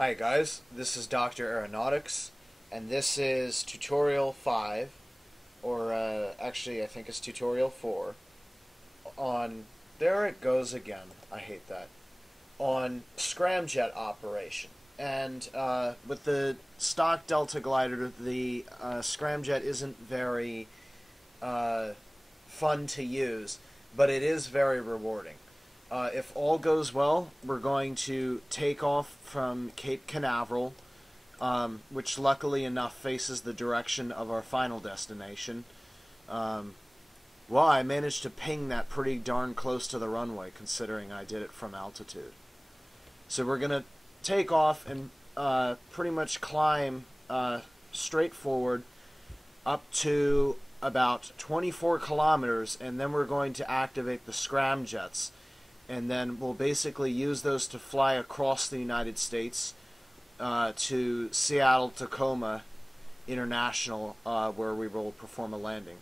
Hi guys, this is Dr. Aeronautics, and this is tutorial 5, or actually I think it's tutorial 4, on, there it goes again, I hate that, on scramjet operation. And with the stock Delta glider, the scramjet isn't very fun to use, but it is very rewarding. If all goes well, we're going to take off from Cape Canaveral, which luckily enough faces the direction of our final destination. Well, I managed to ping that pretty darn close to the runway, considering I did it from altitude. So we're going to take off and pretty much climb straight forward up to about 24 kilometers, and then we're going to activate the scramjets. And then we'll basically use those to fly across the United States to Seattle, Tacoma International, where we will perform a landing.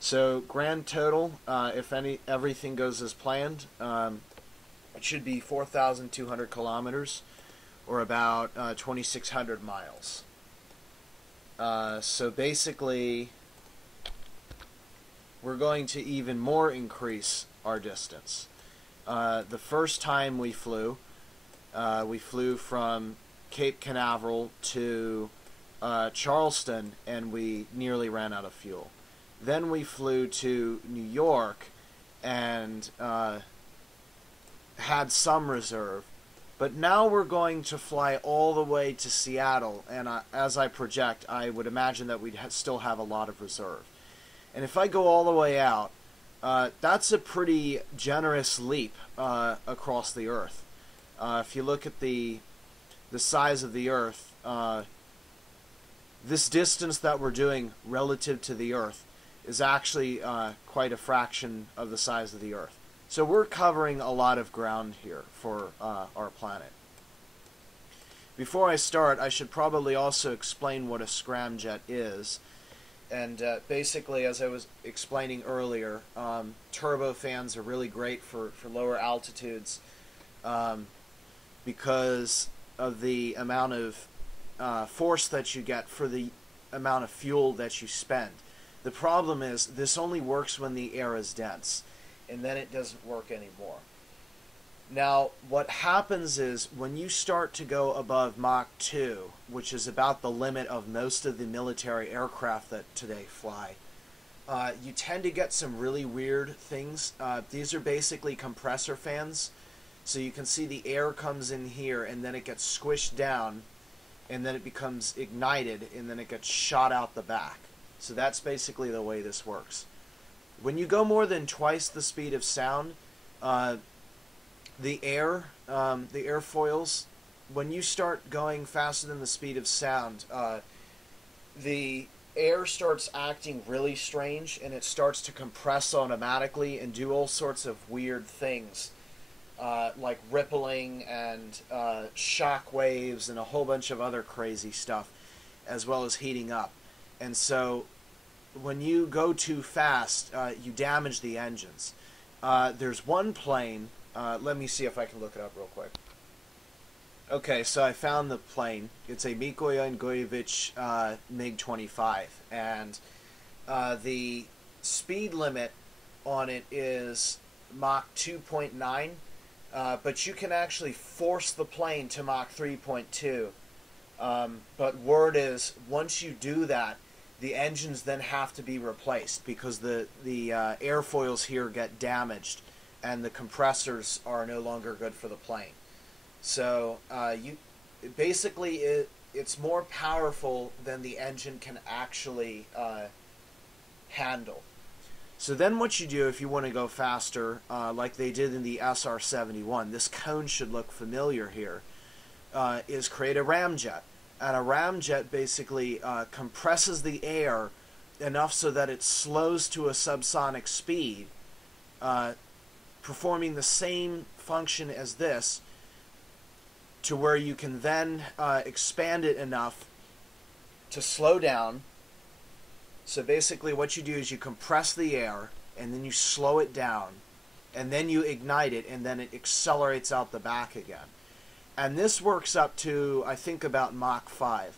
So grand total, if everything goes as planned, it should be 4,200 kilometers, or about 2,600 miles. So basically, we're going to even more increase our distance. The first time we flew from Cape Canaveral to Charleston, and we nearly ran out of fuel. Then we flew to New York and had some reserve. But now we're going to fly all the way to Seattle, and as I project, I would imagine that we'd still have a lot of reserve. And if I go all the way out, that's a pretty generous leap across the Earth. If you look at the size of the Earth, this distance that we're doing relative to the Earth is actually quite a fraction of the size of the Earth. So we're covering a lot of ground here for our planet. Before I start, I should probably also explain what a scramjet is. And basically, as I was explaining earlier, turbofans are really great for lower altitudes because of the amount of force that you get for the amount of fuel that you spend. The problem is this only works when the air is dense, and then it doesn't work anymore. Now, what happens is when you start to go above Mach 2, which is about the limit of most of the military aircraft that today fly, you tend to get some really weird things. These are basically compressor fans. So you can see the air comes in here, and then it gets squished down, and then it becomes ignited, and then it gets shot out the back. So that's basically the way this works. When you go more than twice the speed of sound, the airfoils, when you start going faster than the speed of sound, the air starts acting really strange, and it starts to compress automatically and do all sorts of weird things, like rippling and shock waves and a whole bunch of other crazy stuff, as well as heating up. And so when you go too fast, you damage the engines. There's one plane. Let me see if I can look it up real quick. Okay, so I found the plane. It's a Mikoyan Gojevich MiG-25, and the speed limit on it is Mach 2.9, but you can actually force the plane to Mach 3.2. But word is, once you do that, the engines then have to be replaced because the airfoils here get damaged, and the compressors are no longer good for the plane. So it's more powerful than the engine can actually handle. So then what you do if you want to go faster, like they did in the SR-71, this cone should look familiar here, is create a ramjet. And a ramjet basically compresses the air enough so that it slows to a subsonic speed, performing the same function as this, to where you can then expand it enough to slow down. So basically what you do is you compress the air, and then you slow it down, and then you ignite it, and then it accelerates out the back again. And this works up to, I think, about Mach 5.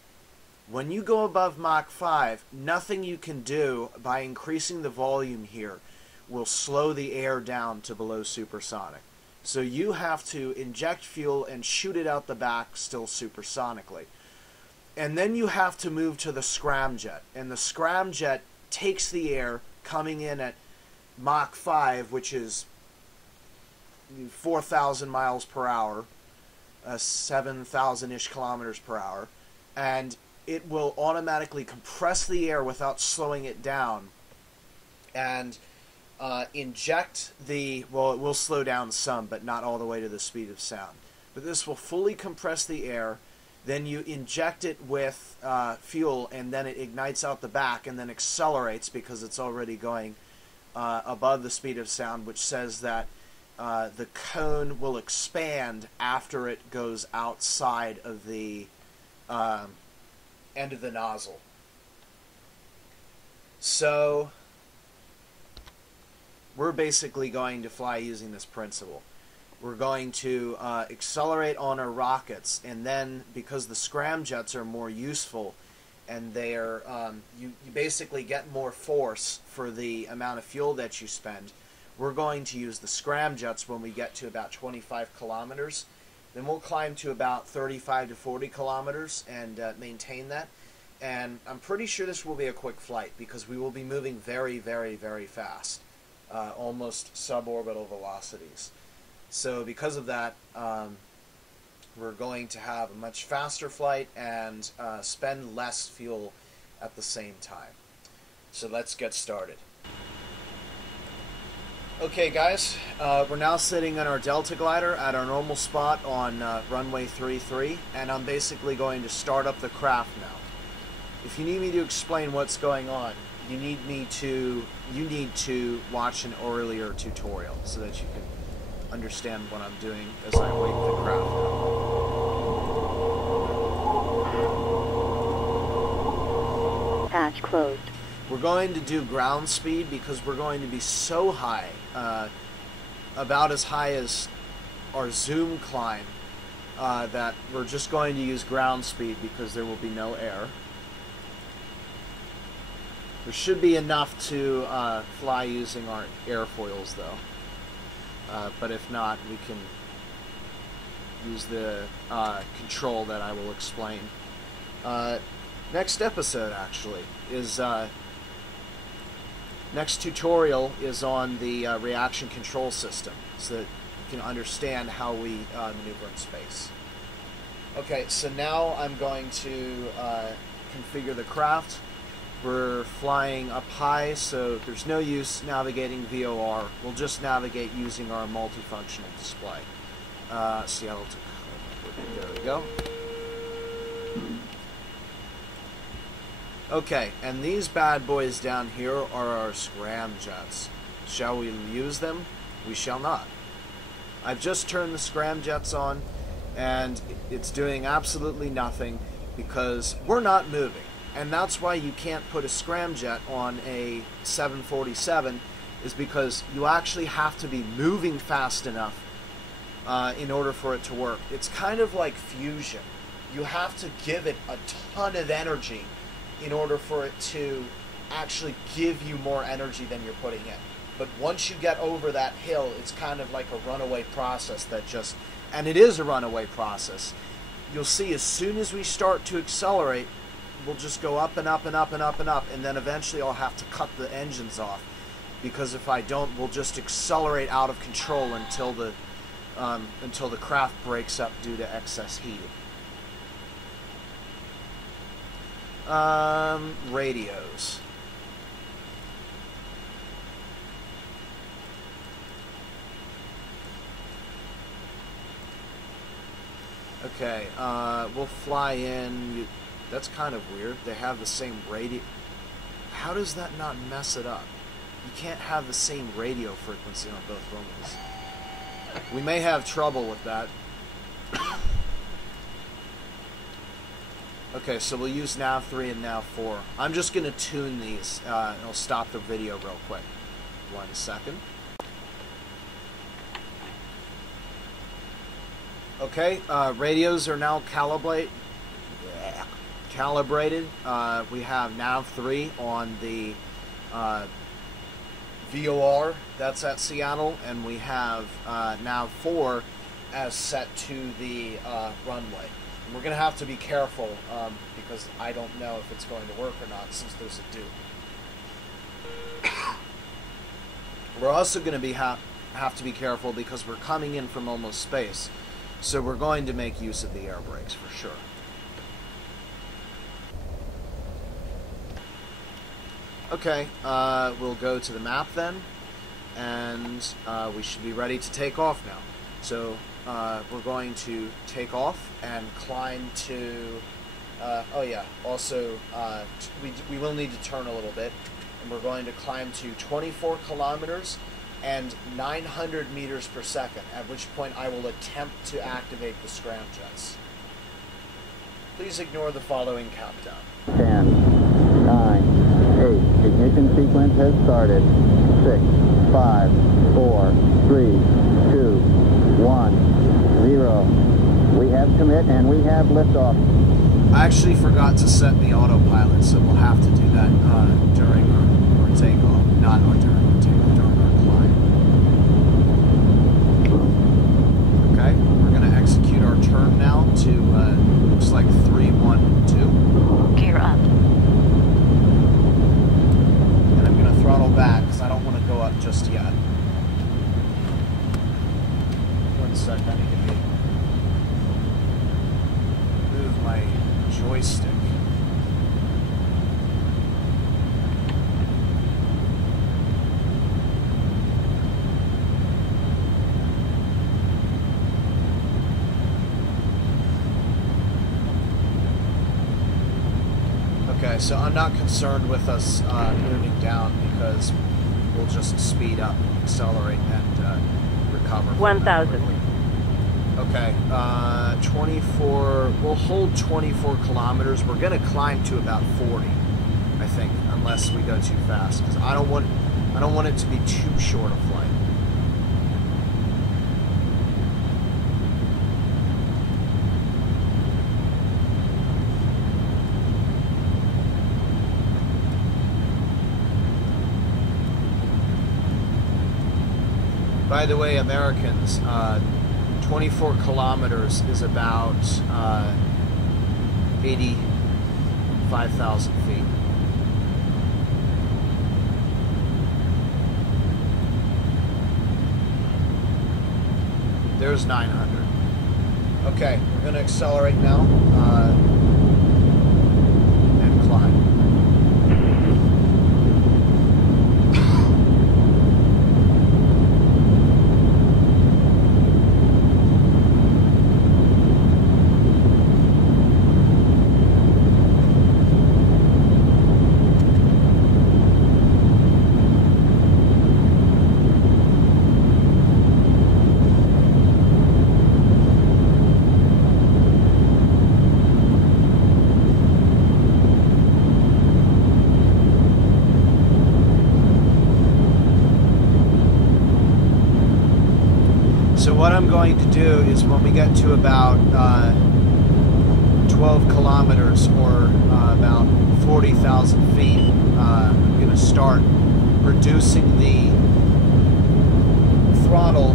When you go above Mach 5, nothing you can do by increasing the volume here will slow the air down to below supersonic. So you have to inject fuel and shoot it out the back still supersonically. And then you have to move to the scramjet. And the scramjet takes the air coming in at Mach 5, which is 4,000 miles per hour, 7,000-ish kilometers per hour, and it will automatically compress the air without slowing it down and inject the, well, it will slow down some, but not all the way to the speed of sound. But this will fully compress the air, then you inject it with fuel, and then it ignites out the back and then accelerates because it's already going above the speed of sound, which says that the cone will expand after it goes outside of the end of the nozzle. So we're basically going to fly using this principle. We're going to accelerate on our rockets, and then because the scramjets are more useful and they're you basically get more force for the amount of fuel that you spend, we're going to use the scramjets when we get to about 25 kilometers. Then we'll climb to about 35 to 40 kilometers and maintain that. And I'm pretty sure this will be a quick flight because we will be moving very, very, very fast, almost suborbital velocities. So because of that, we're going to have a much faster flight and spend less fuel at the same time. So let's get started. Okay guys, we're now sitting in our Delta glider at our normal spot on runway 33, and I'm basically going to start up the craft now. If you need me to explain what's going on, you need to watch an earlier tutorial so that you can understand what I'm doing as I wake the craft up. Hatch closed. We're going to do ground speed because we're going to be so high, about as high as our zoom climb, that we're just going to use ground speed because there will be no air. There should be enough to fly using our airfoils though, but if not, we can use the control that I will explain. Next episode actually is next tutorial is on the reaction control system, so that you can understand how we maneuver in space. Okay, so now I'm going to configure the craft. We're flying up high, so there's no use navigating VOR. We'll just navigate using our multifunctional display. Seattle to, there we go. Okay, and these bad boys down here are our scramjets. Shall we use them? We shall not. I've just turned the scramjets on, and it's doing absolutely nothing because we're not moving. And that's why you can't put a scramjet on a 747, is because you actually have to be moving fast enough in order for it to work. It's kind of like fusion. You have to give it a ton of energy in order for it to actually give you more energy than you're putting in. But once you get over that hill, it's kind of like a runaway process that just, and it is a runaway process. You'll see as soon as we start to accelerate, we'll just go up and up and up and up and up, and then eventually I'll have to cut the engines off, because if I don't, we'll just accelerate out of control until the craft breaks up due to excess heating. Radios. Okay, we'll fly in. That's kind of weird. They have the same radio. How does that not mess it up? You can't have the same radio frequency on both runways. We may have trouble with that. Okay, so we'll use nav 3 and nav 4. I'm just going to tune these, and I'll stop the video real quick. 1 second. Okay, radios are now calibrated. We have nav 3 on the VOR, that's at Seattle, and we have nav 4 as set to the runway. And we're going to have to be careful because I don't know if it's going to work or not since there's a dew. We're also going to have to be careful because we're coming in from almost space, so we're going to make use of the air brakes for sure. Okay, we'll go to the map then, and we should be ready to take off now. So we're going to take off and climb to, oh yeah, also we will need to turn a little bit, and we're going to climb to 24 kilometers and 900 meters per second, at which point I will attempt to activate the scramjets. Please ignore the following countdown. 10, 9, 8, ignition sequence has started. 6, 5, 4, 3, 2, 1, 0. We have commit and we have liftoff. I actually forgot to set the autopilot, so we'll have to do that during our takeoff. Not during our takeoff, during our climb. Okay, we're going to execute our turn now to, looks like 3, 1, 2. Gear up. And I'm going to throttle back because I don't want to go up just yet. 1 sec, I need to move my joystick. Okay, so I'm not concerned with us moving down because we'll just speed up, accelerate, and recover. 1,000. Okay, 24, we'll hold 24 kilometers. We're going to climb to about 40, I think, unless we go too fast, because I don't want it to be too short a flight. By the way, Americans, 24 kilometers is about 85,000 feet. There's 900. Okay, we're going to accelerate now and climb. What I'm going to do is when we get to about 12 kilometers or about 40,000 feet, I'm going to start reducing the throttle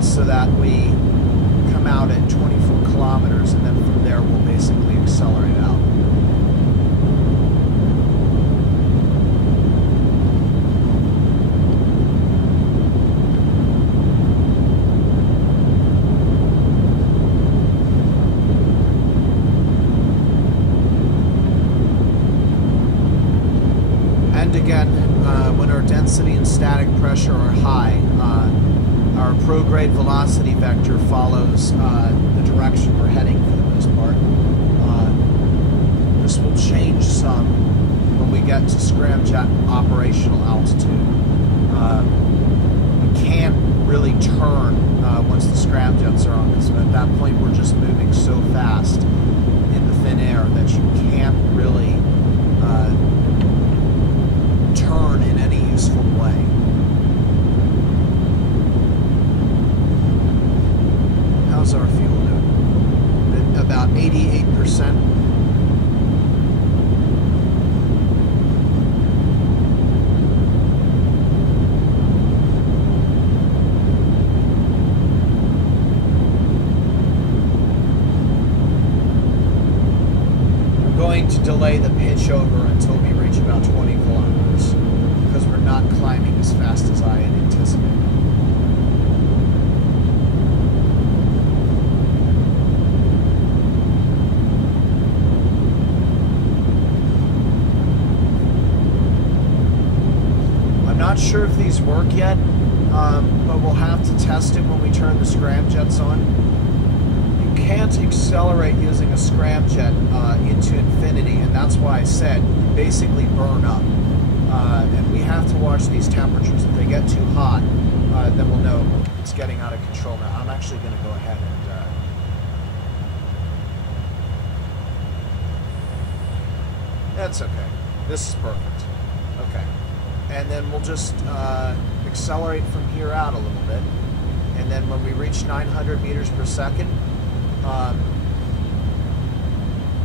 so that we come out at 24 kilometers, and then from there we'll basically accelerate out. When our density and static pressure are high, our prograde velocity vector follows the direction we're heading for the most part. This will change some when we get to scramjet operational altitude. We can't really turn once the scramjets are on, because at that point we're just moving so fast in the thin air that you can't really turn in any useful way. How's our fuel doing? going to delay the pitch over until we reach about 20 kilometers because we're not climbing as fast as I had anticipated. I'm not sure if these work yet, but we'll have to test it when we turn the scramjets on. You can't accelerate using a scramjet into infinity, and that's why I said you basically burn up. And we have to watch these temperatures. If they get too hot, then we'll know it's getting out of control. Now, I'm actually going to go ahead and... That's okay. This is perfect. Okay. And then we'll just accelerate from here out a little bit. And then when we reach 900 meters per second,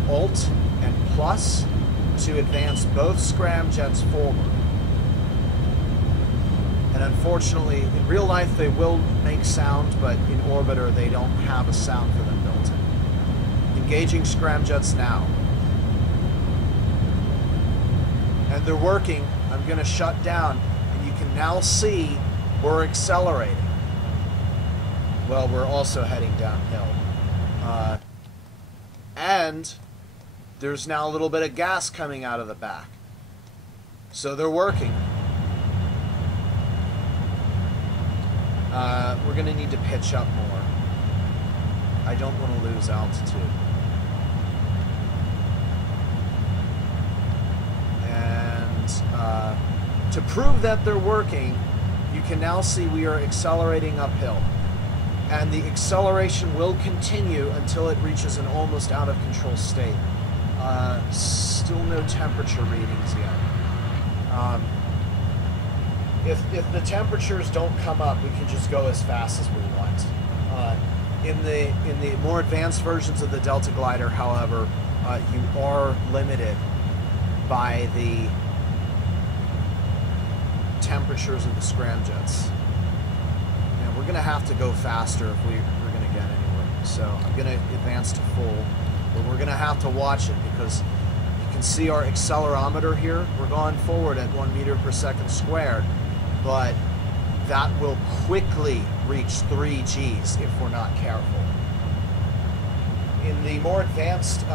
Alt and plus to advance both scramjets forward. And unfortunately, in real life they will make sound, but in orbiter they don't have a sound for them built in. Engaging scramjets now. And they're working. I'm going to shut down, and you can now see we're accelerating. Well, we're also heading downhill. And there's now a little bit of gas coming out of the back. So they're working. We're going to need to pitch up more. I don't want to lose altitude. To prove that they're working, you can now see we are accelerating uphill. And the acceleration will continue until it reaches an almost out of control state. Still no temperature readings yet. If the temperatures don't come up, we can just go as fast as we want. In the more advanced versions of the Delta Glider, however, you are limited by the temperatures of the scramjets. And we're going to have to go faster if we're going to get anywhere. So I'm going to advance to full, but we're going to have to watch it because you can see our accelerometer here. We're going forward at 1 meter per second squared, but that will quickly reach 3 Gs if we're not careful. In the more advanced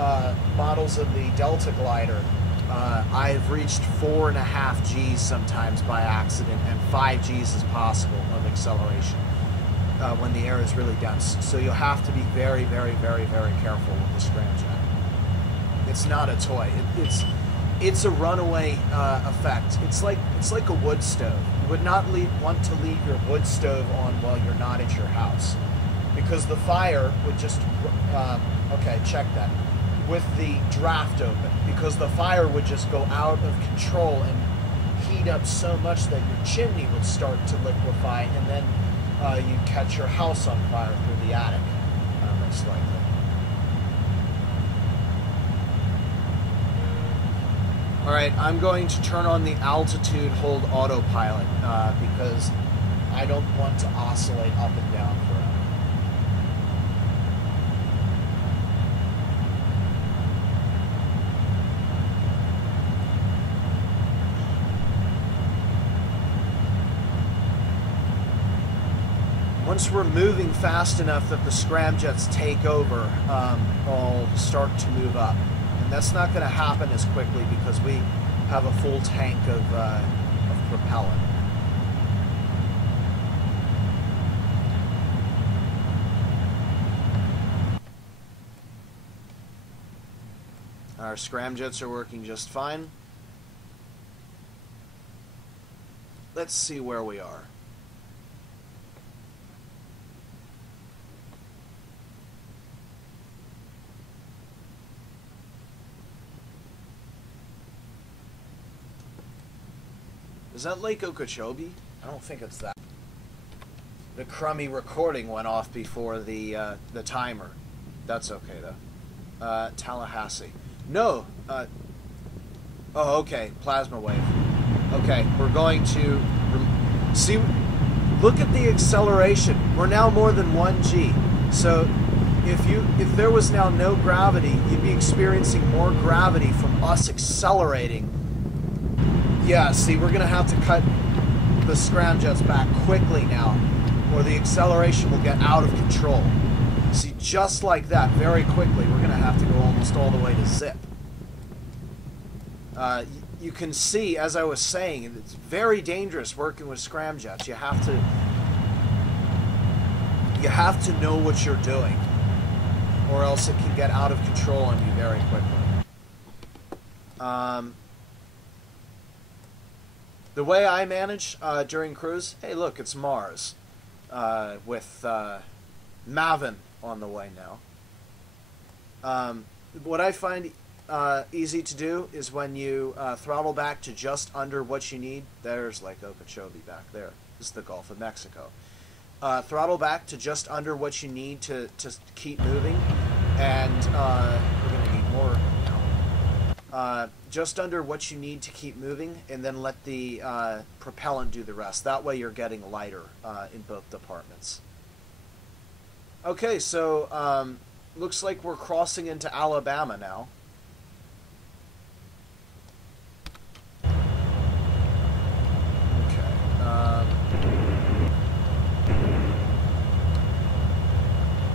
models of the Delta Glider, I've reached 4.5 Gs sometimes by accident, and 5 Gs is possible of acceleration when the air is really dense. So you'll have to be very, very, very, very careful with the scramjet. It's not a toy. It's a runaway effect. It's like a wood stove. You would not want to leave your wood stove on while you're not at your house, because the fire would just okay, check that. With the draft open, because the fire would just go out of control and heat up so much that your chimney would start to liquefy, and then you'd catch your house on fire through the attic, most likely. Alright, I'm going to turn on the altitude hold autopilot because I don't want to oscillate up and down forever. Once we're moving fast enough that the scramjets take over, I'll start to move up. And that's not going to happen as quickly because we have a full tank of propellant. Our scramjets are working just fine. Let's see where we are. Is that Lake Okeechobee? I don't think it's that. The crummy recording went off before the timer. That's okay though. Tallahassee. No. Oh, okay. Plasma wave. Okay, we're going to see. Look at the acceleration. We're now more than 1 G. So if there was now no gravity, you'd be experiencing more gravity from us accelerating. Yeah, see, we're going to have to cut the scramjets back quickly now, or the acceleration will get out of control. See, just like that, very quickly, we're going to have to go almost all the way to zip. You can see, as I was saying, it's very dangerous working with scramjets. You have to know what you're doing, or else it can get out of control on you very quickly. The way I manage during cruise, hey look, it's Mars, with Mavin on the way now. What I find easy to do is when you throttle back to just under what you need. There's Lake Okeechobee back there. This is the Gulf of Mexico. Throttle back to just under what you need to keep moving, and we're going to need more now. Just under what you need to keep moving, and then let the propellant do the rest. That way you're getting lighter in both departments. Okay, so looks like we're crossing into Alabama now.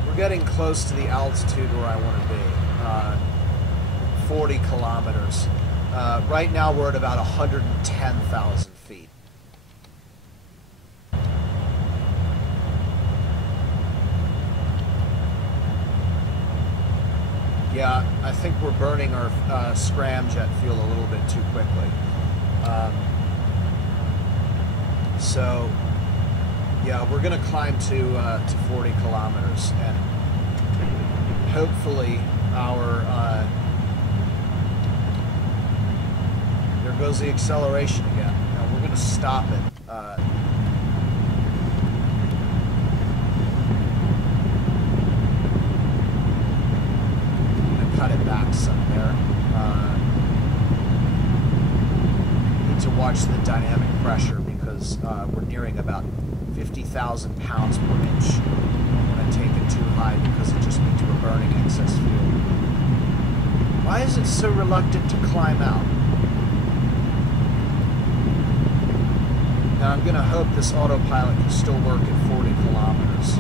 We're getting close to the altitude where I want to be, 40 kilometers. Right now we're at about 110,000 feet. Yeah, I think we're burning our scramjet fuel a little bit too quickly. So, yeah, we're going to climb to 40 kilometers, and hopefully our there goes the acceleration again. Now we're going to stop it. I'm going to cut it back some there. Need to watch the dynamic pressure, because we're nearing about 50,000 pounds per inch. I don't want to take it too high, because it just means we're burning excess fuel. Why is it so reluctant to climb out? Now I'm going to hope this autopilot can still work at 40 kilometers.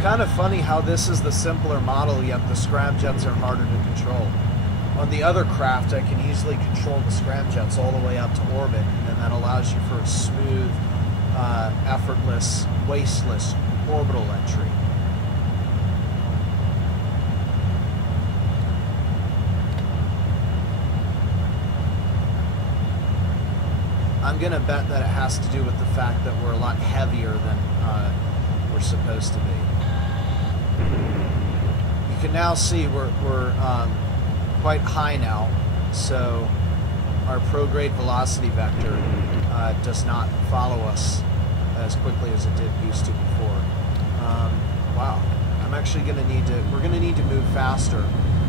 Kind of funny how this is the simpler model, yet the scramjets are harder to control. On the other craft, I can easily control the scramjets all the way up to orbit, and then that allows you for a smooth, effortless, wasteless orbital entry. I'm going to bet that it has to do with the fact that we're a lot heavier than we're supposed to be. You can now see we're quite high now, so our prograde velocity vector does not follow us as quickly as it used to before. Wow, I'm actually going to we're going to need to move faster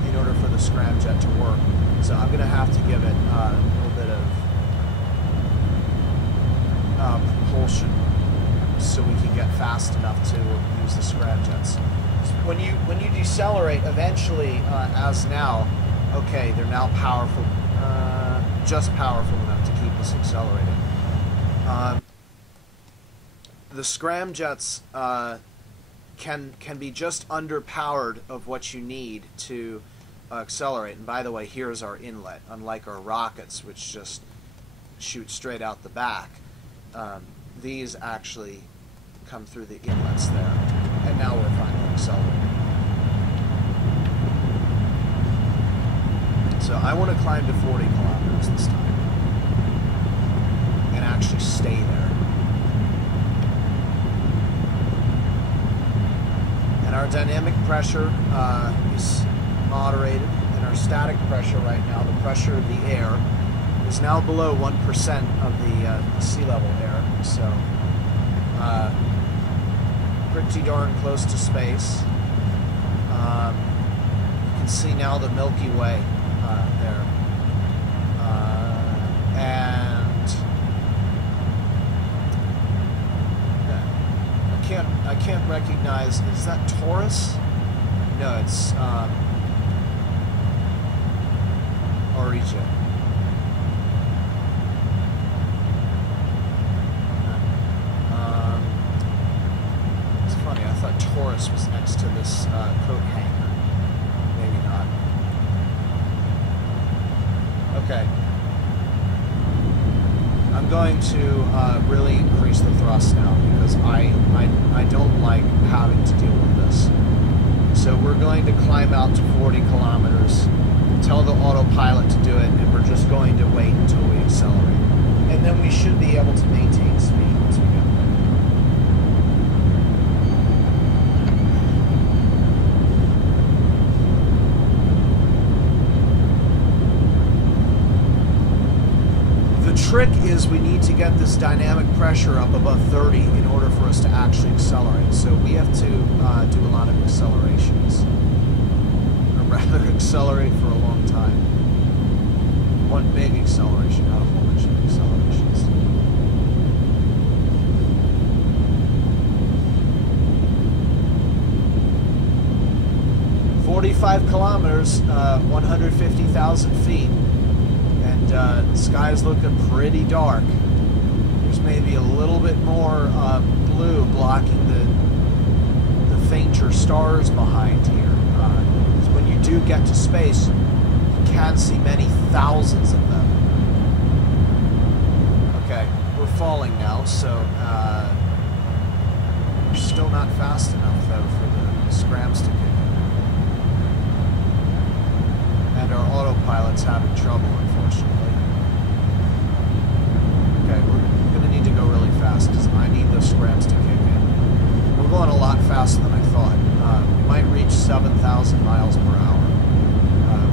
in order for the scramjet to work. So I'm going to have to give it a little bit of propulsion, so we can get fast enough to use the scramjets. When you decelerate, eventually, as now, okay, they're now powerful, just powerful enough to keep us accelerating. The scramjets can be just underpowered of what you need to accelerate. And by the way, here's our inlet. Unlike our rockets, which just shoot straight out the back, these actually come through the inlets there. And now we're finally accelerating. So I want to climb to 40 kilometers this time and actually stay there. And our dynamic pressure is moderated, and our static pressure right now, the pressure of the air, is now below 1% of the sea level air. So pretty darn close to space. You can see now the Milky Way there. And I can't recognize, is that Taurus? No, it's Origin. It's funny, I thought Taurus was next to this coat hanger. Maybe not. Okay. I'm going to really increase the thrust now because I don't like having to deal with this. So we're going to climb out to 40 kilometers, tell the autopilot to do it, and we're just going to wait until we accelerate. And then we should be able to maintain speed once we get there. The trick is we need to get this dynamic pressure up above 30 in order for us to actually accelerate. So we have to do a lot of accelerations. Or rather, accelerate for a long time. One big acceleration, not a whole bunch of accelerations. "45 kilometers, 150,000 feet. The sky's looking pretty dark. There's maybe a little bit more blue blocking the fainter stars behind here. Because when you do get to space, you can see many thousands of them. Okay, we're falling now, so we're still not fast enough though for the scrams to kick in. And our autopilot's having trouble, unfortunately. Okay, we're going to need to go really fast because I need those scrams to kick in. We're going a lot faster than I thought. We might reach 7,000 miles per hour,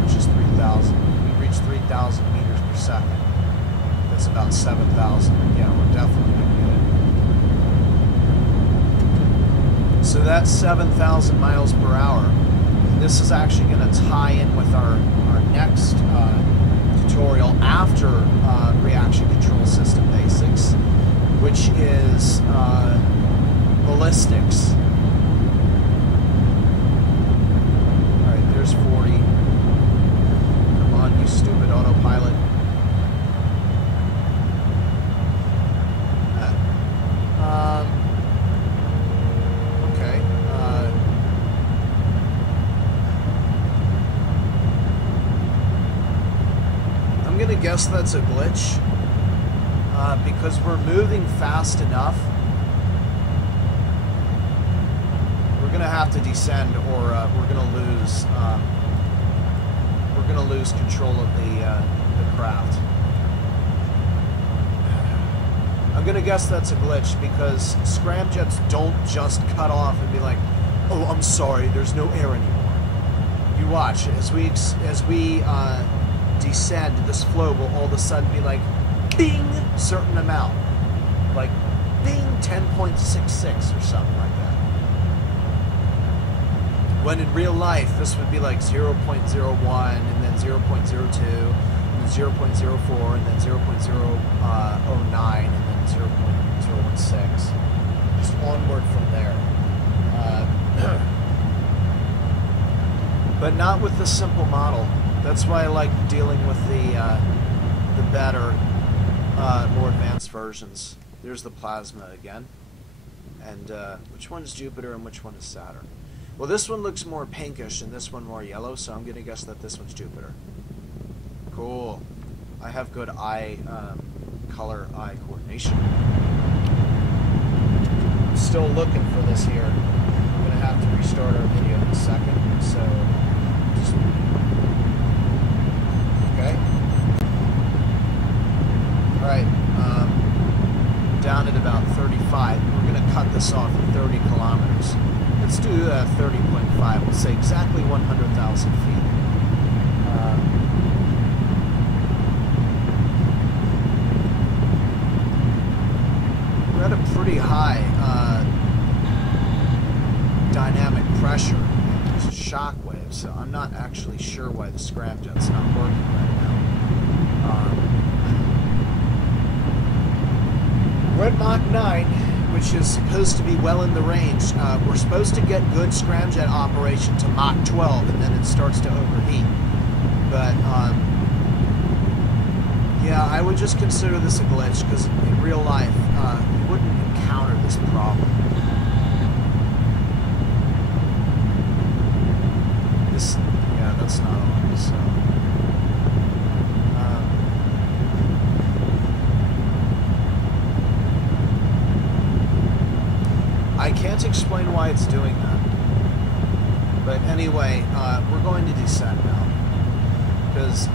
which is 3,000. We reach 3,000 meters per second. That's about 7,000. Yeah, we're definitely going to get it. So that's 7,000 miles per hour. This is actually going to tie in with our next tutorial after reaction control system basics, which is ballistics. Alright, there's 40. Come on, you stupid autopilot. Okay. I'm going to guess that's a glitch because we're moving fast enough. We're going to have to descend, or we're going to lose control of the craft. I'm going to guess that's a glitch because scramjets don't just cut off and be like, "Oh, I'm sorry, there's no air anymore." You watch as we descend, this flow will all of a sudden be like, bing, certain amount, like bing 10.66 or something like that. When in real life, this would be like 0.01 and then 0.02 and then 0.04 and then 0.009 and then 0.016. Just onward from there. But not with the simple model. That's why I like dealing with the better, more advanced versions. There's the plasma again. And which one is Jupiter and which one is Saturn? Well, this one looks more pinkish and this one more yellow, so I'm going to guess that this one's Jupiter. Cool. I have good eye, color-eye coordination. I'm still looking for this here. I'm going to have to restart our video in a second, so just... Okay. Alright, down at about 35. We're going to cut this off at 30 kilometers. Let's do 30.5. We'll say exactly 100,000 feet. We're at a pretty high dynamic pressure. There's a shockwave, so I'm not actually sure why the scramjet's not working right now. We're at Mach 9, which is supposed to be well in the range. We're supposed to get good scramjet operation to Mach 12, and then it starts to overheat. But, yeah, I would just consider this a glitch, because in real life, you wouldn't encounter this problem. Yeah, that's not on, so... I can't explain why it's doing that. But anyway, we're going to descend now. Because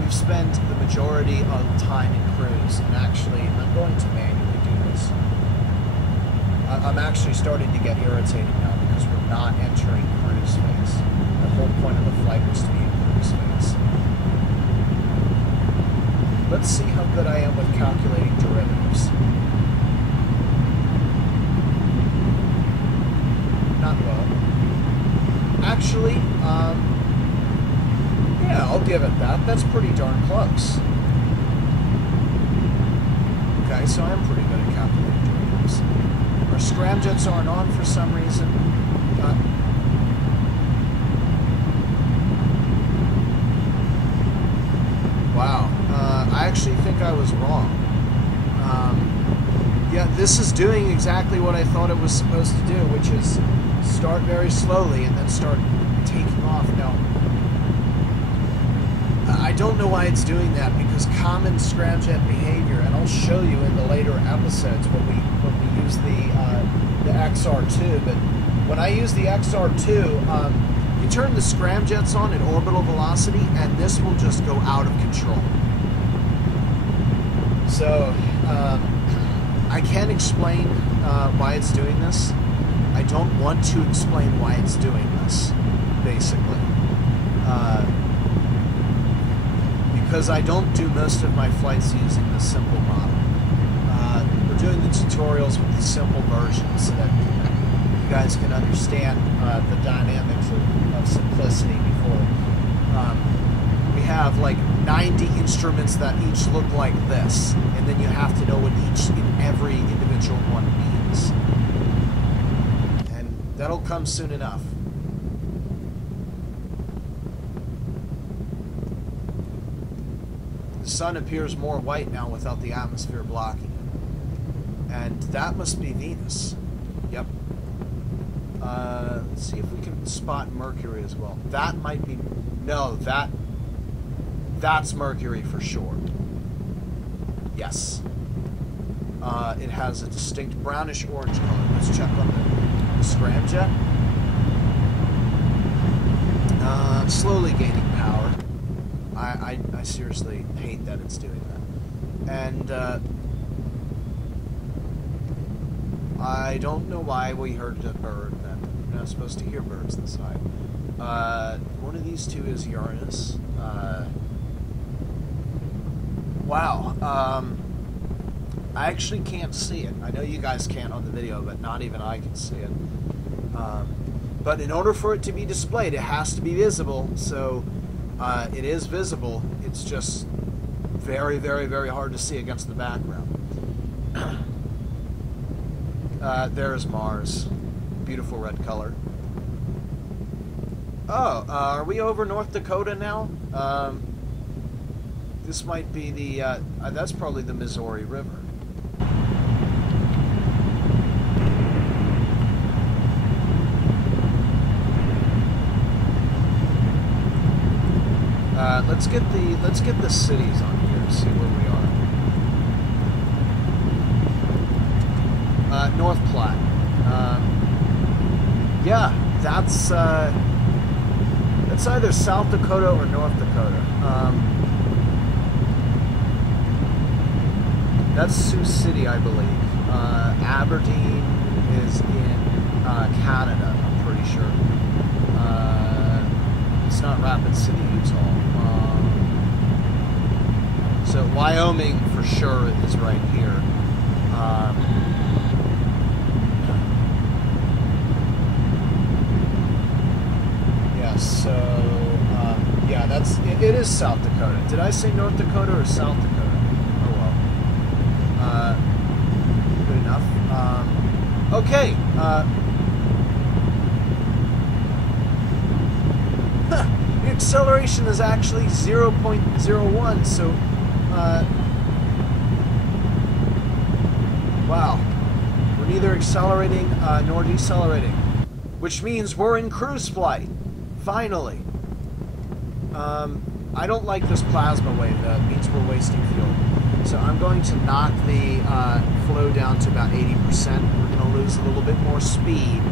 we've spent the majority of time in cruise, and actually, I'm going to manually do this. I'm actually starting to get irritated now because we're not entering cruise phase. The whole point of the flight was to be in cruise phase. Let's see how good I am with calculating derivatives. Not well. Actually, yeah, I'll give it that. That's pretty darn close. Okay, so I am pretty good at calculating derivatives. Our scramjets aren't on for some reason. Wow. I actually think I was wrong. Yeah, this is doing exactly what I thought it was supposed to do, which is start very slowly and then start taking off. Now, I don't know why it's doing that, because common scramjet behavior, and I'll show you in the later episodes when we use the XR2, but when I use the XR2, you turn the scramjets on at orbital velocity, and this will just go out of control. So, I can't explain why it's doing this. I don't want to explain why it's doing this, basically. Because I don't do most of my flights using the simple model. We're doing the tutorials with the simple version so that you guys can understand the dynamics of simplicity before. We have like 90 instruments that each look like this, and then you have to know what each and every individual one means. And that'll come soon enough. The sun appears more white now without the atmosphere blocking it. And that must be Venus. Yep. Let's see if we can spot Mercury as well. That might be... No, that's Mercury for sure. Yes. It has a distinct brownish-orange color. Let's check on the scramjet. Slowly gaining power. I seriously hate that it's doing that. And I don't know why we heard a bird. You're not supposed to hear birds this high. One of these two is Uranus. Wow. I actually can't see it. I know you guys can't on the video, but not even I can see it. But in order for it to be displayed, it has to be visible. So it is visible. It's just very, very, very hard to see against the background. There's Mars. Beautiful red color. Oh, are we over North Dakota now? This might be the, that's probably the Missouri River. Let's get the cities on here to see where we are. North Platte. Yeah, that's either South Dakota or North Dakota. That's Sioux City, I believe. Aberdeen is in Canada, I'm pretty sure. It's not Rapid City, Utah. So Wyoming, for sure, is right here. it is South Dakota. Did I say North Dakota or South Dakota? Oh well. Good enough. Okay. The acceleration is actually 0.01, so wow. We're neither accelerating nor decelerating, which means we're in cruise flight. Finally. I don't like this plasma wave, though. It means we're wasting fuel. So I'm going to knock the flow down to about 80%. We're going to lose a little bit more speed,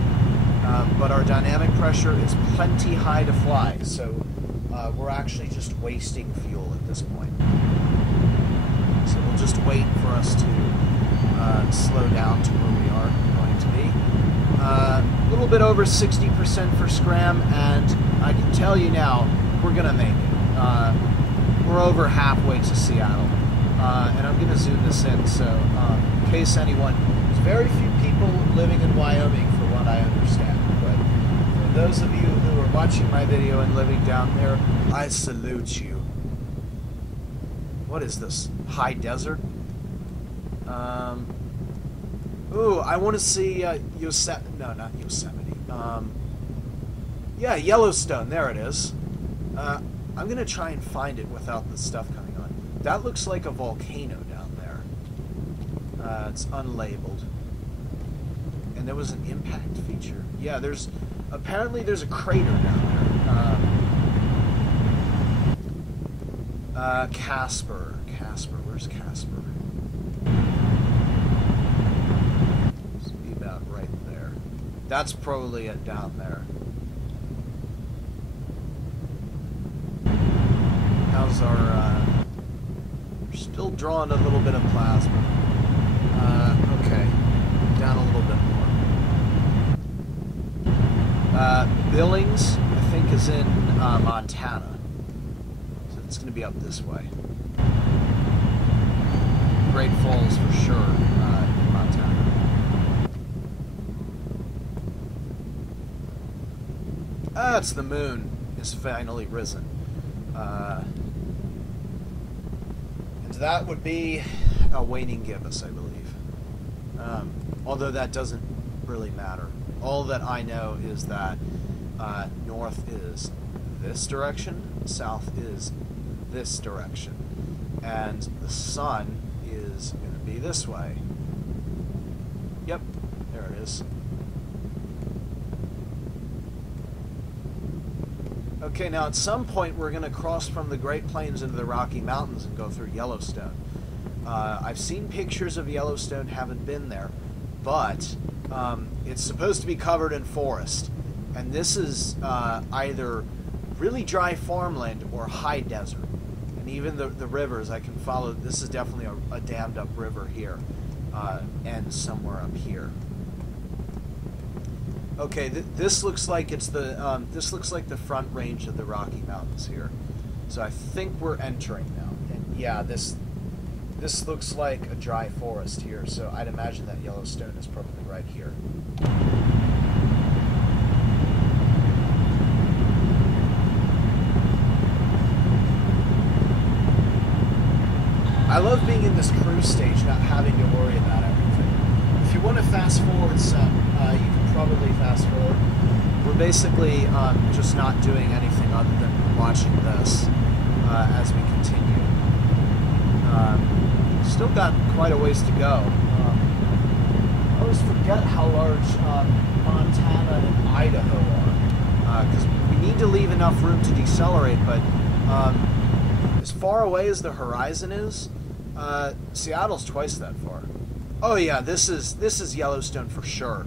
but our dynamic pressure is plenty high to fly, so we're actually just wasting fuel at this point. So we'll just wait for us to slow down to where we are going to be. A little bit over 60% for Scram, and I can tell you now, we're going to make it. We're over halfway to Seattle, and I'm going to zoom this in, so in case anyone, there's very few people living in Wyoming for what I understand, but for those of you who are watching my video and living down there, I salute you. What is this? High desert? Ooh, I want to see Yosemite. No, not Yosemite. Yeah, Yellowstone. There it is. I'm going to try and find it without the stuff coming on. That looks like a volcano down there. It's unlabeled. And there was an impact feature. Yeah, apparently there's a crater down there. Casper. Where's Casper? It's about right there. That's probably it down there. How's our, we're still drawing a little bit of plasma. Okay. Down a little bit more. Billings, I think, is in Montana. So it's going to be up this way. Great Falls for sure in Montana. It's the moon. It's finally risen. And that would be a waning gibbous, I believe. Although that doesn't really matter. All that I know is that north is this direction, south is this direction, and the sun is going to be this way. Yep, there it is. Okay, now at some point we're going to cross from the Great Plains into the Rocky Mountains and go through Yellowstone. I've seen pictures of Yellowstone, haven't been there, but it's supposed to be covered in forest. And this is either really dry farmland or high desert. And even the rivers I can follow, this is definitely a dammed up river here, and somewhere up here. Okay, this looks like it's the this looks like the front range of the Rocky Mountains here. So I think we're entering now. And yeah, this looks like a dry forest here, so I'd imagine that Yellowstone is probably right here. I love being in this cruise stage, not having to worry about everything. If you want to fast forward some, you can probably fast forward. We're basically just not doing anything other than watching this as we continue. Still got quite a ways to go. I always forget how large Montana and Idaho are, because we need to leave enough room to decelerate, but as far away as the horizon is, Seattle's twice that far. Oh yeah, this is Yellowstone for sure.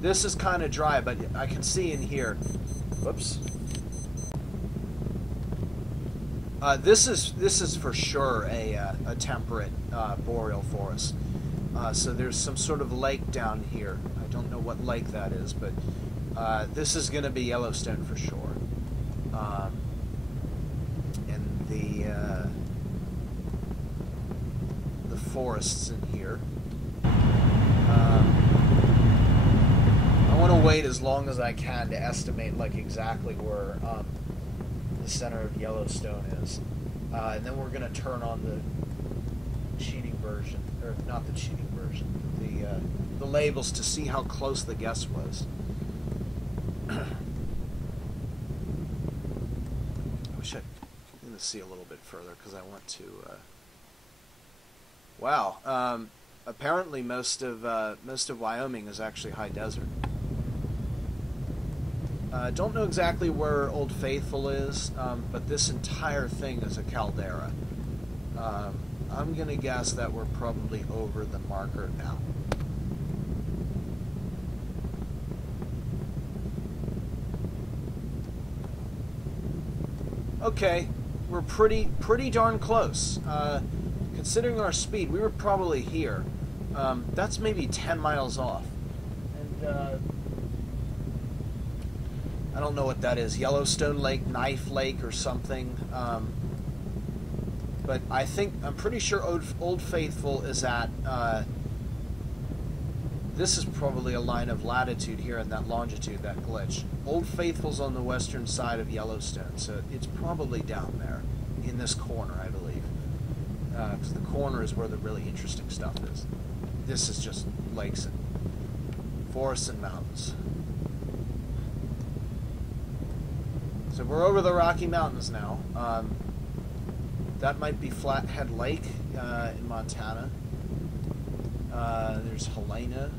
This is kind of dry, but I can see in here. Whoops. This is for sure a temperate boreal forest. So there's some sort of lake down here. I don't know what lake that is, but this is going to be Yellowstone for sure. And the forests in here. I want to wait as long as I can to estimate like exactly where the center of Yellowstone is. And then we're going to turn on the cheating version, or not the cheating version, the labels to see how close the guess was. I wish I could see a little bit further because I want to. Wow. Apparently, most of Wyoming is actually high desert. Don't know exactly where Old Faithful is, but this entire thing is a caldera. I'm going to guess that we're probably over the marker now. Okay, we're pretty darn close. Considering our speed, we were probably here. That's maybe 10 miles off. And I don't know what that is. Yellowstone Lake, Knife Lake, or something. But I'm pretty sure Old Faithful is at. This is probably a line of latitude here and that longitude, that glitch. Old Faithful's on the western side of Yellowstone, so it's probably down there in this corner, I believe. Because the corner is where the really interesting stuff is. This is just lakes and forests and mountains. So we're over the Rocky Mountains now. That might be Flathead Lake in Montana. There's Helena.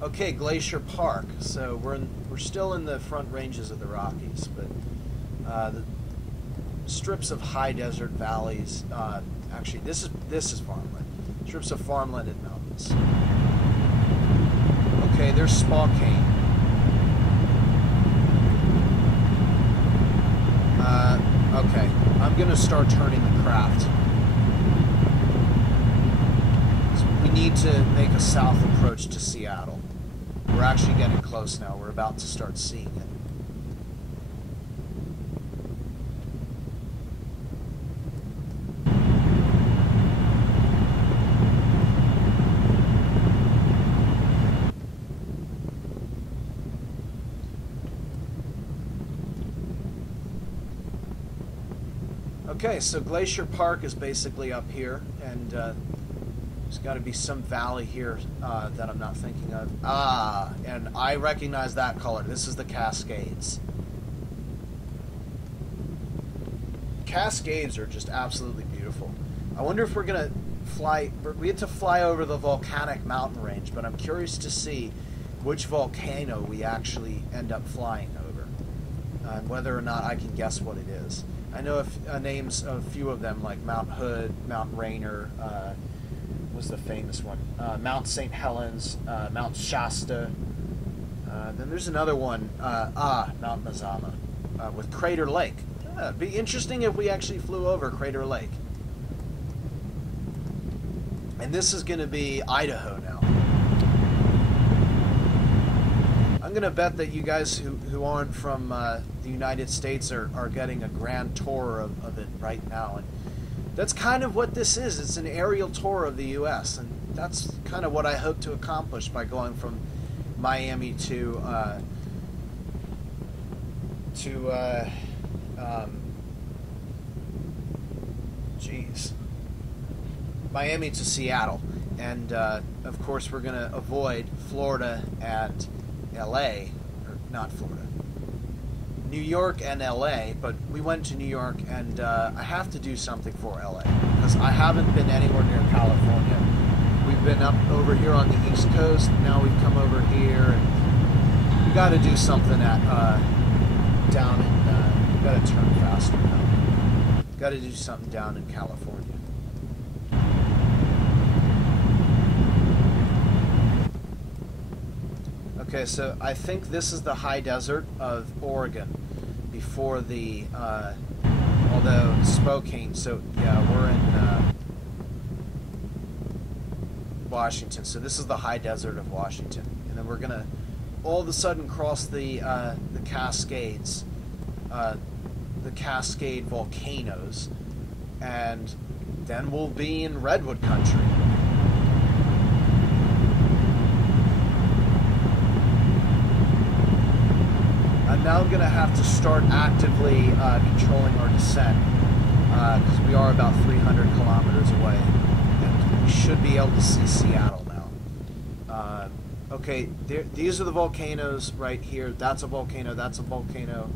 Okay, Glacier Park. So we're still in the front ranges of the Rockies, but the strips of high desert valleys. Actually, this is farmland. Strips of farmlanded mountains. Okay, there's Spokane. Okay, I'm gonna start turning the craft. So we need to make a south approach to Seattle. We're actually getting close now. We're about to start seeing it. Okay, so Glacier Park is basically up here, and there's got to be some valley here that I'm not thinking of. Ah, and I recognize that color. This is the Cascades. Cascades are just absolutely beautiful. I wonder if we're going to fly... We had to fly over the volcanic mountain range, but I'm curious to see which volcano we actually end up flying over, and whether or not I can guess what it is. I know names of a few of them, like Mount Hood, Mount Rainier, was the famous one, Mount St. Helens, Mount Shasta. Then there's another one, Mount Mazama, with Crater Lake. It'd be interesting if we actually flew over Crater Lake. And this is going to be Idaho now. I'm going to bet that you guys who aren't from the United States are getting a grand tour of it right now. And that's kind of what this is. It's an aerial tour of the U.S. And that's kind of what I hope to accomplish by going from Miami to Miami to Seattle. And of course we're going to avoid Florida and LA, or not Florida, New York and LA, but we went to New York, and I have to do something for LA, because I haven't been anywhere near California. We've been up over here on the East Coast, now we've come over here, and we got to do something down in, we got to turn faster now. Got to do something down in California. Okay, so I think this is the high desert of Oregon before the, although Spokane, so yeah, we're in Washington. So this is the high desert of Washington. And then we're going to all of a sudden cross the Cascades, the Cascade volcanoes, and then we'll be in Redwood country. I'm now going to have to start actively controlling our descent, because we are about 300 kilometers away, and we should be able to see Seattle now. Okay, these are the volcanoes right here. That's a volcano, that's a volcano,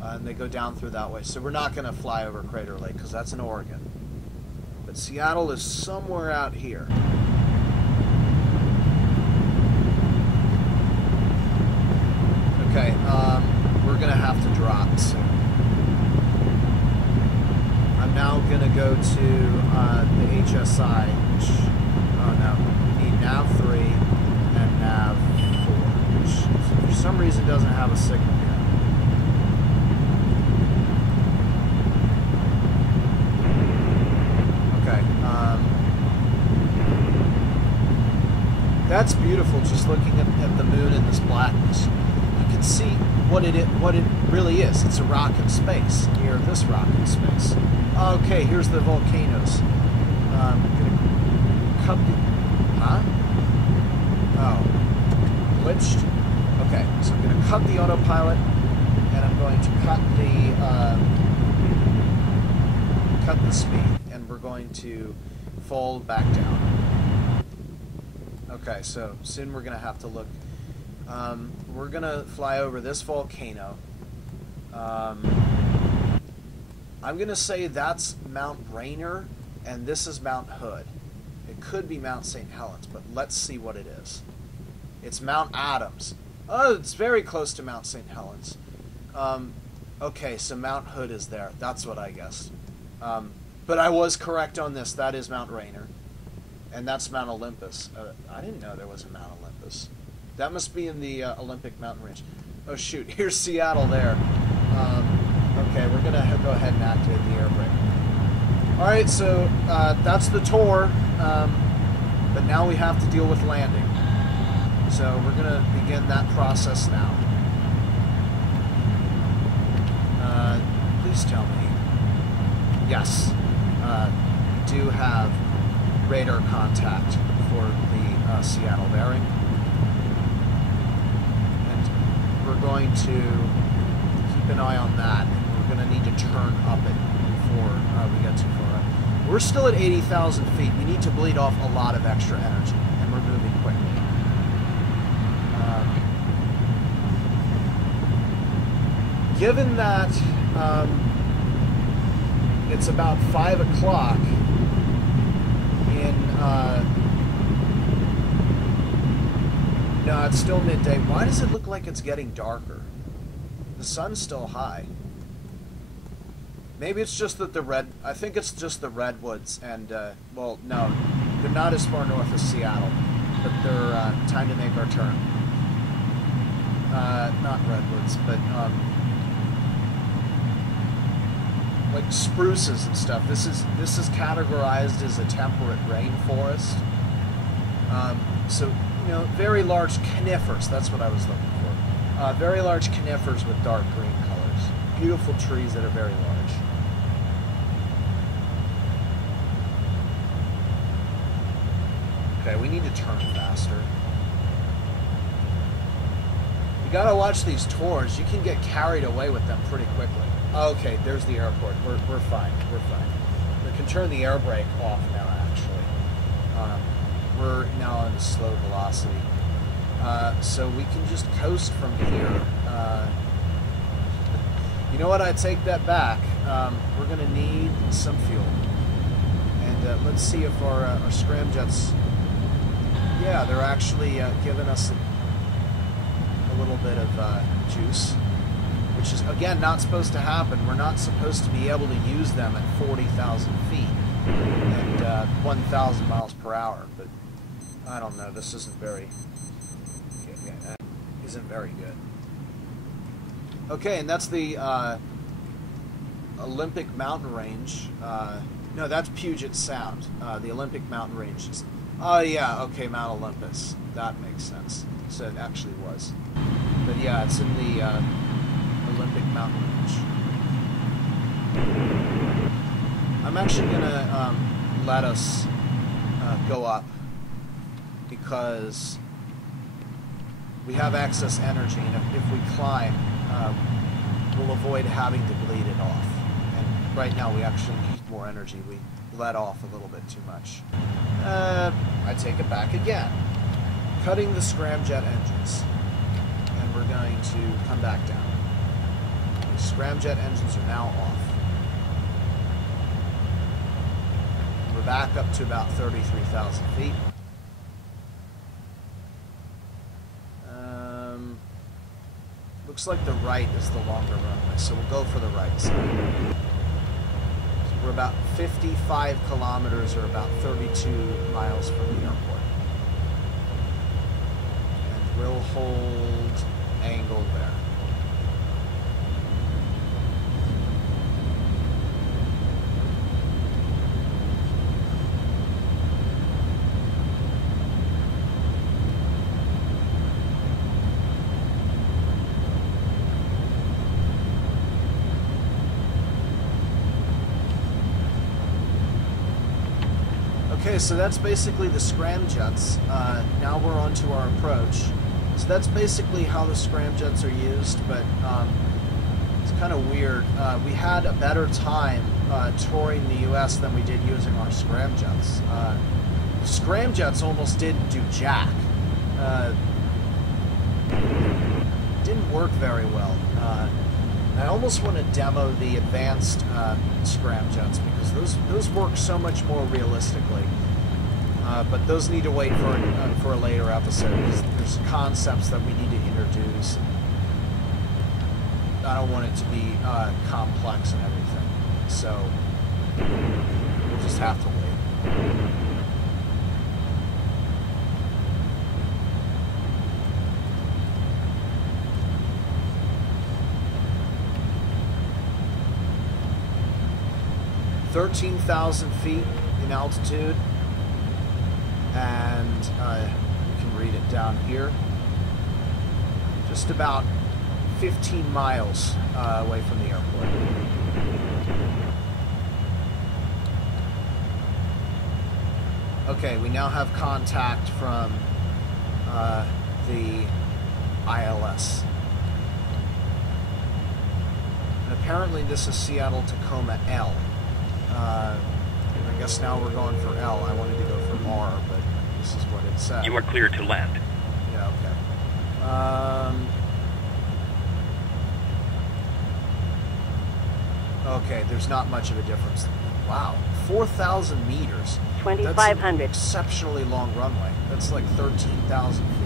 and they go down through that way. So we're not going to fly over Crater Lake, because that's in Oregon. But Seattle is somewhere out here. Okay, we're going to have to drop soon. I'm now going to go to the HSI, which, oh no, we need nav 3 and nav 4, which for some reason doesn't have a signal yet. Okay, that's beautiful, just looking at the moon in this blackness. You can see what it really is. It's a rock in space, near this rock in space. Okay, here's the volcanoes. I'm gonna cut the... Huh? Oh. Glitched? Okay, so I'm gonna cut the autopilot, and I'm going to cut the speed, and we're going to fold back down. Okay, so soon we're gonna have to look. We're gonna fly over this volcano. I'm gonna say that's Mount Rainier, and this is Mount Hood. It could be Mount St. Helens, but let's see what it is. It's Mount Adams. Oh, it's very close to Mount St. Helens. Okay, so Mount Hood is there. That's what I guessed. But I was correct on this. That is Mount Rainier, and that's Mount Olympus. I didn't know there was a Mount Olympus. That must be in the Olympic mountain range. Oh shoot, here's Seattle there. Okay, we're going to go ahead and activate the air brake. Alright, so that's the tour, but now we have to deal with landing. So we're going to begin that process now. Please tell me. Yes, we do have radar contact for the Seattle bearing. And we're going to keep an eye on that, and we're going to need to turn up it before we get too far up. We're still at 80,000 feet. We need to bleed off a lot of extra energy, and we're moving quickly. Given that it's about 5 o'clock in... no, it's still midday. Why does it look like it's getting darker? The sun's still high. Maybe it's just that I think it's just the redwoods and, well, no, they're not as far north as Seattle, but they're time to make our turn. Not redwoods, but, like spruces and stuff. This is categorized as a temperate rainforest. So, you know, very large conifers, that's what I was looking for. Very large conifers with dark green colors. Beautiful trees that are very large. Okay, we need to turn faster. You gotta watch these tours. You can get carried away with them pretty quickly. Okay, there's the airport. We're fine. We're fine. We can turn the air brake off now, actually. We're now on slow velocity. So we can just coast from here. You know what? I take that back. We're going to need some fuel. And let's see if our scramjets... Yeah, they're actually giving us a little bit of juice, which is, again, not supposed to happen. We're not supposed to be able to use them at 40,000 feet and 1,000 miles per hour. But I don't know. This isn't very good. Okay, and that's the Olympic mountain range. No, that's Puget Sound. The Olympic mountain range is... Oh, yeah, okay, Mount Olympus. That makes sense. So it actually was. But yeah, it's in the Olympic mountain range. I'm actually going to let us go up because we have excess energy, and if we climb, we'll avoid having to bleed it off. And right now we actually need more energy. We let off a little bit too much. I take it back again. Cutting the scramjet engines. And we're going to come back down. The scramjet engines are now off. We're back up to about 33,000 feet. Looks like the right is the longer runway, so we'll go for the right side. So we're about 55 kilometers, or about 32 miles from the airport. And we'll hold angle there. Okay, so that's basically the scramjets. Now we're on to our approach. So that's basically how the scramjets are used, but it's kind of weird. We had a better time touring the US than we did using our scramjets. The scramjets almost didn't do jack. Didn't work very well. I almost want to demo the advanced scramjets because those work so much more realistically. But those need to wait for a later episode because there's concepts that we need to introduce. I don't want it to be complex and everything, so we'll just have to wait. "13,000 feet in altitude," and you can read it down here. Just about 15 miles away from the airport. Okay, we now have contact from the ILS. And apparently this is Seattle Tacoma L. I guess now we're going for L. I wanted to go for R, but this is what it said. You are clear to land. Yeah, okay. Okay, there's not much of a difference. Wow, 4,000 meters. 2,500. That's an exceptionally long runway. That's like 13,000 feet.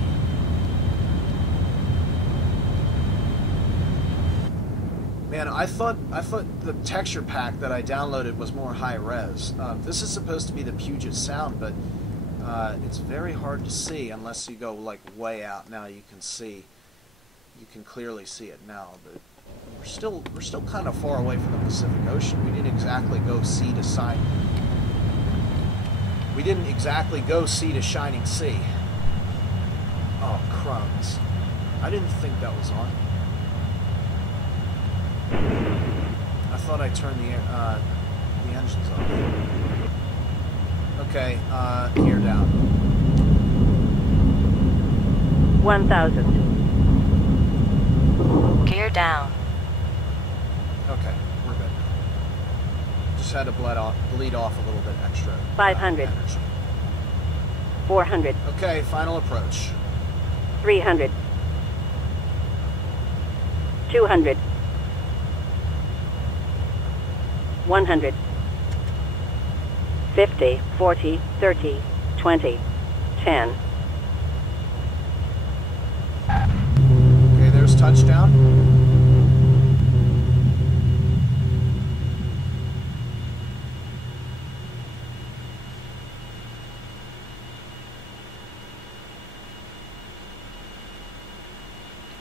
Man, I thought the texture pack that I downloaded was more high res. This is supposed to be the Puget Sound, but it's very hard to see unless you go like way out. Now you can clearly see it now, but we're still kind of far away from the Pacific Ocean. We didn't exactly go sea to sight. We didn't exactly go sea to shining sea. Oh, crumbs! I didn't think that was on. I thought I turned the engines off. Okay, gear down. 1,000. Gear down. Okay, we're good. Just had to bleed off a little bit extra. 500. Energy. 400. Okay, final approach. 300. 200. 100. 50, 40, 30, 20, 10. Okay, there's touchdown.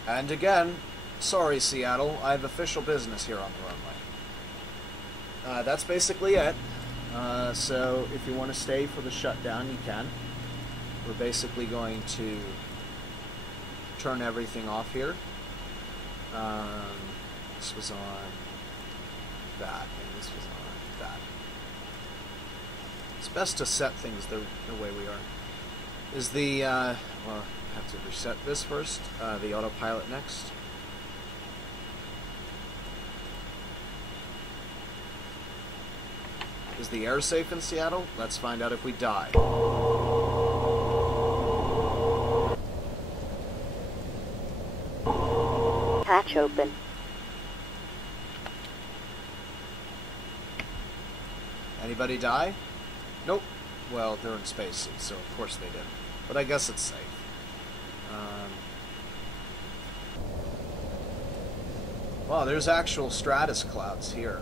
And again, sorry Seattle, I have official business here on the runway. That's basically it. So if you want to stay for the shutdown, you can. We're basically going to turn everything off here. This was on that, and this was on that. It's best to set things the way we are. Is the, well, I have to reset this first, the autopilot next. Is the air safe in Seattle? Let's find out if we die. Hatch open. Anybody die? Nope. Well, they're in spacesuits, so of course they did. But I guess it's safe. Wow, there's actual stratus clouds here.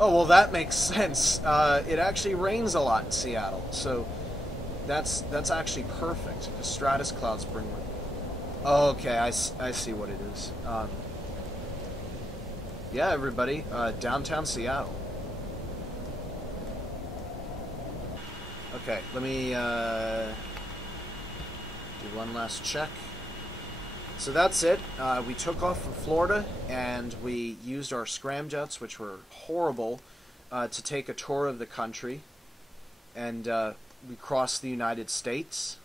Oh, well, that makes sense. It actually rains a lot in Seattle, so that's actually perfect. The stratus clouds bring rain. Oh, okay, I see what it is. Yeah, everybody, downtown Seattle. Okay, let me do one last check. So that's it. We took off from Florida, and we used our scramjets, which were horrible, to take a tour of the country. And we crossed the United States.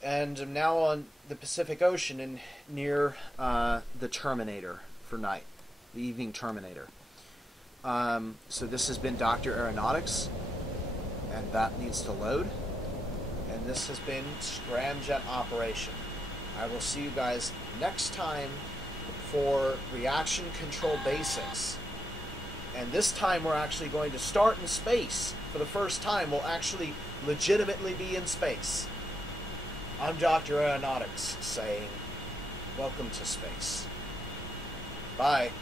And I'm now on the Pacific Ocean and near the Terminator for night, the evening Terminator. So this has been Dr. Aeronautics, and that needs to load. And this has been Scramjet Operation. I will see you guys next time for Reaction Control Basics. And this time we're actually going to start in space. For the first time, we'll actually legitimately be in space. I'm Dr. Aeronautics saying, welcome to space. Bye.